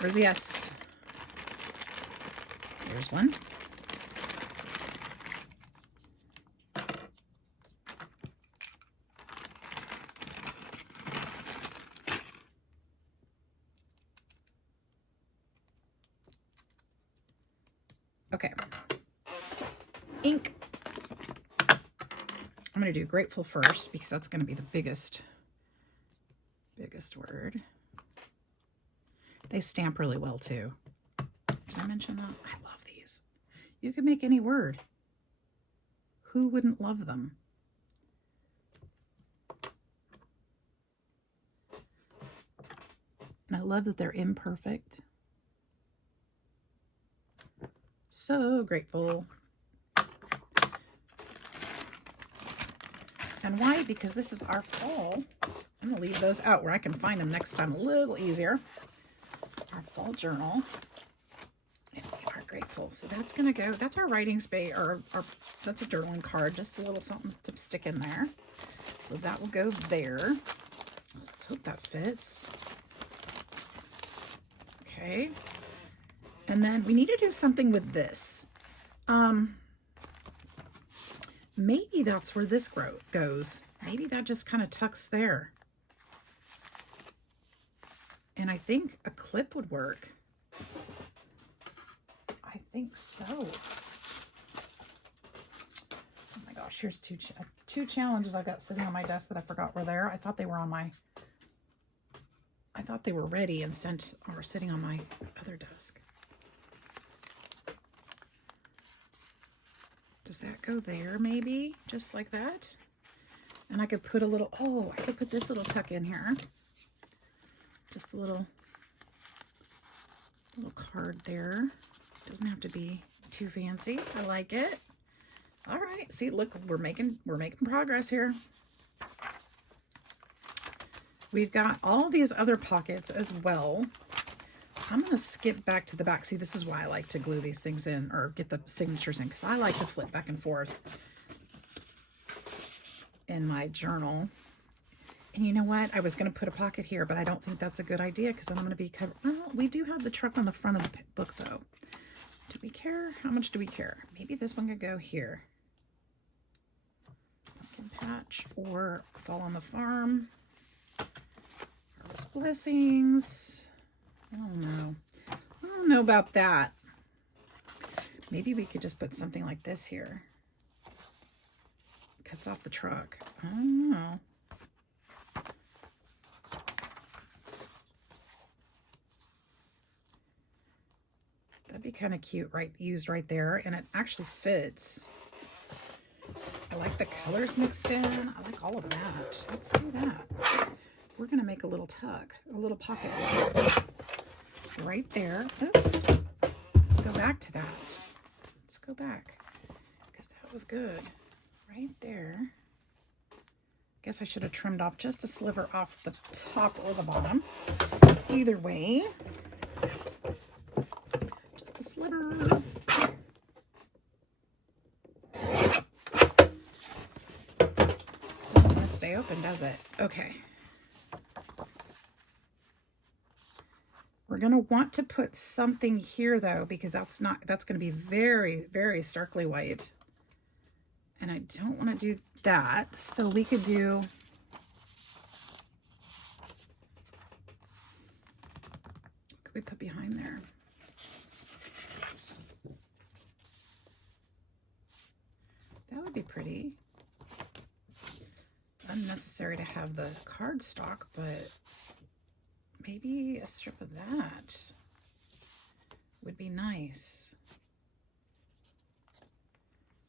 Where's the S? There's one. Okay. Ink. I'm going to do grateful first because that's going to be the biggest word. They stamp really well too. Did I mention that? I love these. You can make any word. Who wouldn't love them? And I love that they're imperfect. So grateful. And why? Because this is our fall. I'm going to leave those out where I can find them next time a little easier. Our fall journal. And we are grateful. So that's gonna go, that's our writing space, or that's a journaling card, just a little something to stick in there. So that will go there. Let's hope that fits. Okay. And then we need to do something with this. Maybe that's where this goes. Maybe that just kind of tucks there. And I think a clip would work. I think so. Oh my gosh, here's two challenges I've got sitting on my desk that I forgot were there. I thought they were ready and sent, or sitting on my other desk. Does that go there maybe? Just like that? And I could put a little, oh, I could put this little tuck in here. Just a little card there. Doesn't have to be too fancy. I like it. All right. See, look, we're making progress here. We've got all these other pockets as well. I'm going to skip back to the back. See, this is why I like to glue these things in, or get the signatures in, because I like to flip back and forth in my journal. And you know what? I was going to put a pocket here, but I don't think that's a good idea, because I'm going to be covered. Well, we do have the truck on the front of the book, though. Do we care? How much do we care? Maybe this one could go here. Pumpkin patch, or Fall on the Farm. Harvest Blessings. I don't know. I don't know about that. Maybe we could just put something like this here. Cuts off the truck. I don't know. That'd be kind of cute, right? Used right there, and it actually fits. I like the colors mixed in. I like all of that. Let's do that. We're gonna make a little tuck, a little pocket right there. Oops. Let's go back to that. Let's go back, because that was good. Right there. Guess I should have trimmed off just a sliver off the top or the bottom. Either way. Just a sliver. Doesn't want to stay open, does it? Okay. We're going to want to put something here, though, because that's going to be very, very starkly white. And I don't want to do that. So we could do, what could we put behind there? That would be pretty. Unnecessary to have the cardstock, but maybe a strip of that would be nice.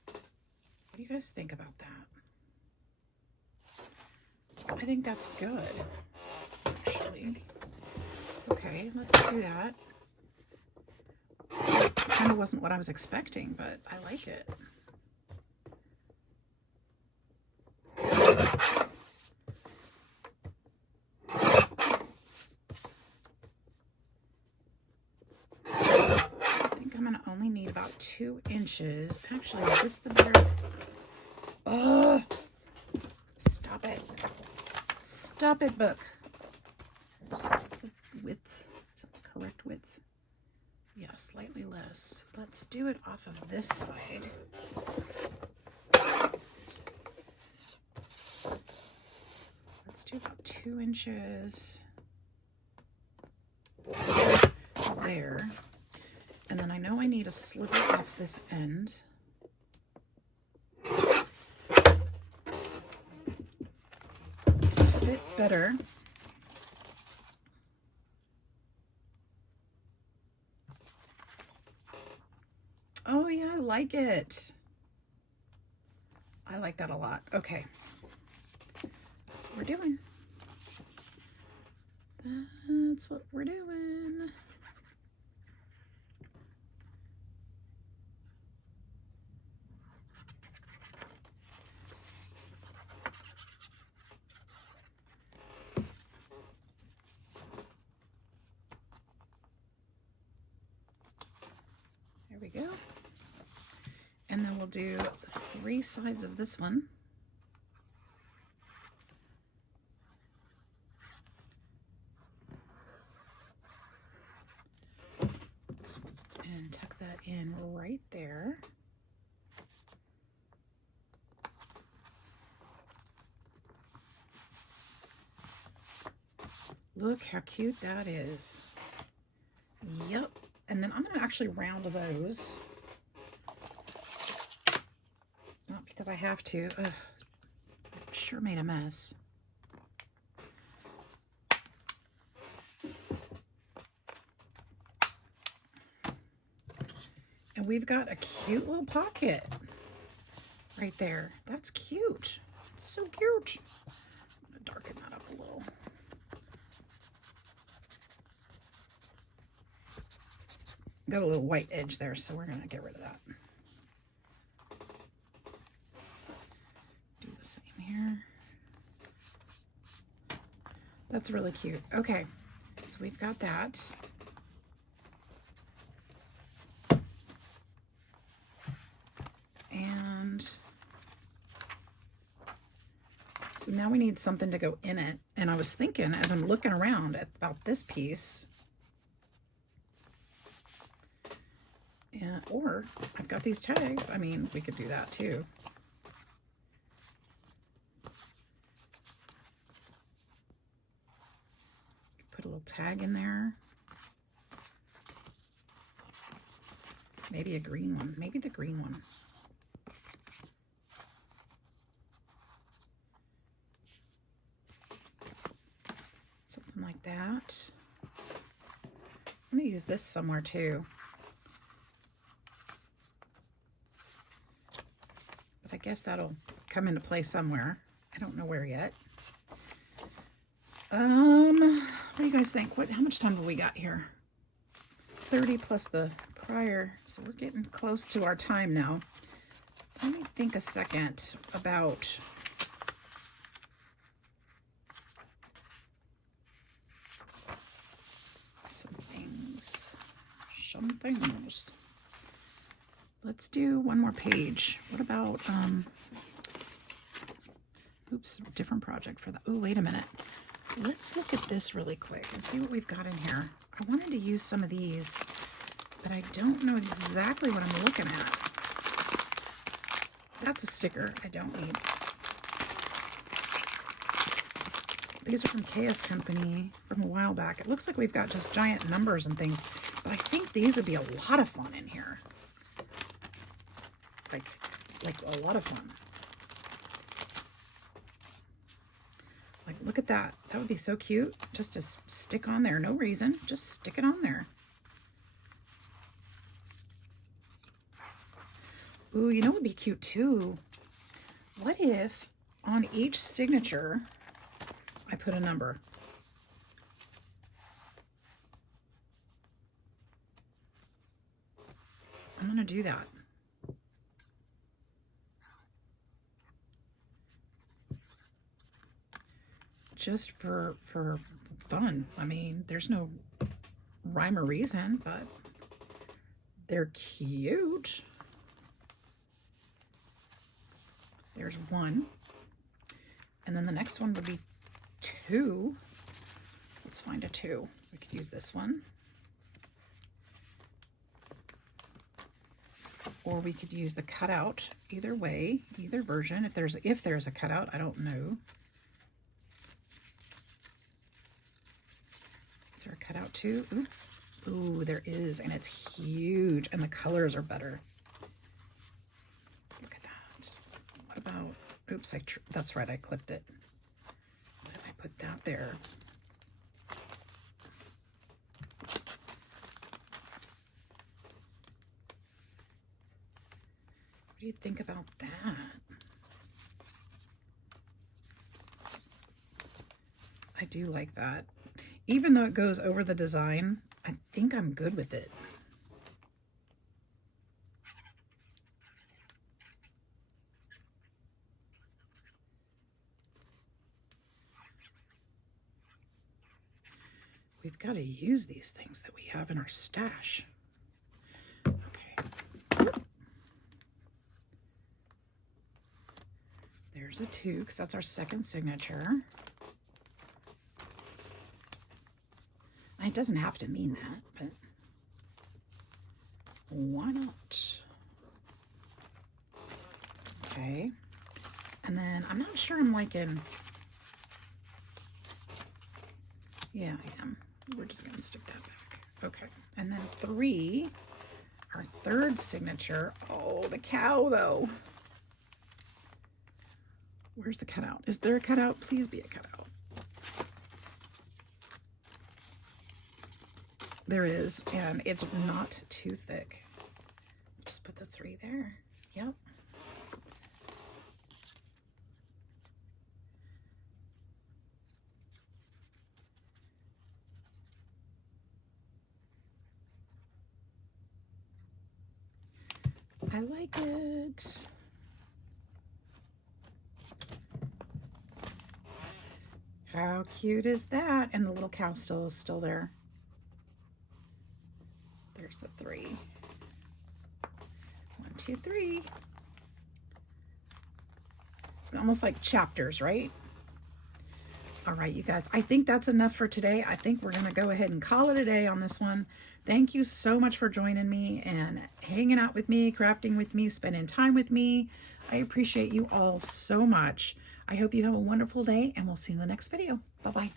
What do you guys think about that? I think that's good, actually. Okay, let's do that. Kind of wasn't what I was expecting, but I like it. Only need about 2 inches. Actually, is this the better? Oh, stop it. Stop it, book. This is the width. Is that the correct width? Yeah, slightly less. Let's do it off of this side. Let's do about 2 inches there. And then I know I need a sliver off this end. To fit better. Oh yeah, I like it. I like that a lot. Okay. That's what we're doing. That's what we're doing. we go. And then we'll do 3 sides of this one. And tuck that in right there. Look how cute that is. Yep. And then I'm going to actually round those. Not because I have to. Ugh. Sure made a mess. And we've got a cute little pocket right there. That's cute. It's so cute. I'm going to darken that up a little. Got a little white edge there, so we're going to get rid of that. Do the same here. That's really cute. Okay, so we've got that. And so now we need something to go in it. And I was thinking, as I'm looking around at about this piece, or I've got these tags. I mean, we could do that too. Put a little tag in there. Maybe a green one. Maybe the green one. Something like that. I'm going to use this somewhere too. But I guess that'll come into play somewhere. I don't know where yet. What do you guys think? How much time have we got here? 30 plus the prior, so we're getting close to our time now. Let me think a second about some things. Let's do one more page. What about, oops, different project for that. Oh, wait a minute. Let's look at this really quick and see what we've got in here. I wanted to use some of these, but I don't know exactly what I'm looking at. That's a sticker I don't need. These are from KS Company from a while back. It looks like we've got just giant numbers and things, but I think these would be a lot of fun in here. Like a lot of fun. Like, look at that. That would be so cute just to stick on there. No reason. Just stick it on there. Ooh, you know what would be cute too? What if on each signature I put a number? I'm going to do that. Just for fun. I mean, there's no rhyme or reason, but they're cute. There's one. And then the next one would be 2. Let's find a 2. We could use this one. Or we could use the cutout. Either way, either version. If there's a cutout, I don't know. Is there a cutout too? Ooh. Ooh, there is, and it's huge, and the colors are better. Look at that. What about, oops, that's right, I clipped it. What if I put that there? What do you think about that? I do like that. Even though it goes over the design, I think I'm good with it. We've got to use these things that we have in our stash. Okay, There's a 2 because that's our second signature. It doesn't have to mean that, but why not? Okay. And then I'm not sure I'm liking. Yeah, I am. We're just going to stick that back. Okay. And then 3, our third signature. Oh, the cow, though. Where's the cutout? Is there a cutout? Please be a cutout. There is, and it's not too thick. Just put the 3 there. Yep. I like it. How cute is that? And the little cow is still there. There's the 3. 1, 2, 3. It's almost like chapters, right? All right, you guys, I think that's enough for today. I think we're going to go ahead and call it a day on this one. Thank you so much for joining me and hanging out with me, crafting with me, spending time with me. I appreciate you all so much. I hope you have a wonderful day, and we'll see you in the next video. Bye-bye.